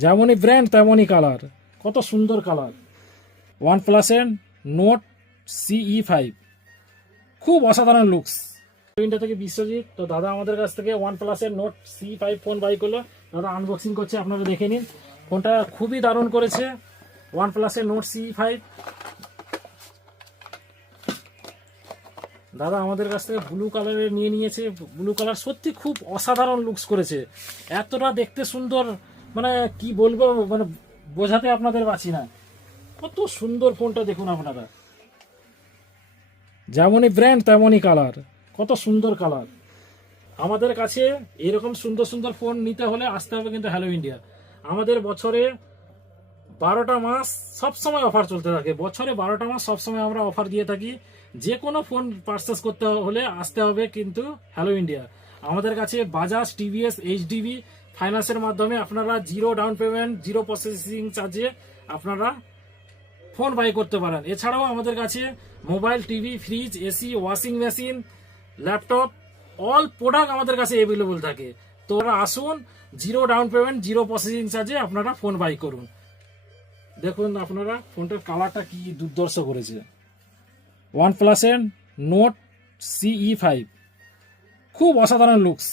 যেমনই ব্র্যান্ড তেমনই কালার, কত সুন্দর কালার। OnePlus-এর নোট CE5 খুব অসাধারণ লুকস। ইন্ডিয়া থেকে বিশ্বজিৎ, তো দাদা আমাদের কাছ থেকে OnePlus-এর নোট CE5 ফোন বাই করলো। দাদা আনবক্সিং করছে, আপনারা দেখে নিন। ফোনটা খুবই দারুণ করেছে OnePlus-এর নোট CE5। দাদা আমাদের কাছ থেকে ব্লু কালারের নিয়ে নিয়েছে। ব্লু কালার সত্যি খুব অসাধারণ লুকস করেছে, এতটা দেখতে সুন্দর, মানে কি বলবো, মানে বোঝাতে আপনাদের পারছি না। কত সুন্দর ফোনটা দেখুন আপনারা, যেমনই ব্র্যান্ড তেমনই কালার, কত সুন্দর কালার। আমাদের কাছে এরকম সুন্দর সুন্দর ফোন নিতে হলে আসতে হবে কিন্তু হ্যালো ইন্ডিয়া। আমাদের বছরে 12টা মাস সবসময় অফার চলতে থাকে, বছরে 12টা মাস সবসময় আমরা অফার দিয়ে থাকি। যে কোনো ফোন পারচেস করতে হলে আসতে হবে কিন্তু হ্যালো ইন্ডিয়া। আমাদের কাছে বাজাজ, টিভিএস, এইচডিবি ফাইন্যান্সের মাধ্যমে আপনারা zero down payment, zero processing চার্জে আপনারা ফোন বাই করতে পারেন। এছাড়াও আমাদের কাছে mobile, TV, fridge, AC, washing machine, laptop, all product আমাদের কাছে অ্যাভেলেবল থাকে। তো আসুন, zero down payment, zero processing চার্জে আপনারা ফোন বাই করুন। দেখুন আপনারা ফোনটার কালারটা কি দুর্ধর্ষ করেছে। OnePlus-এর নোট CE5 খুব অসাধারণ লুকস।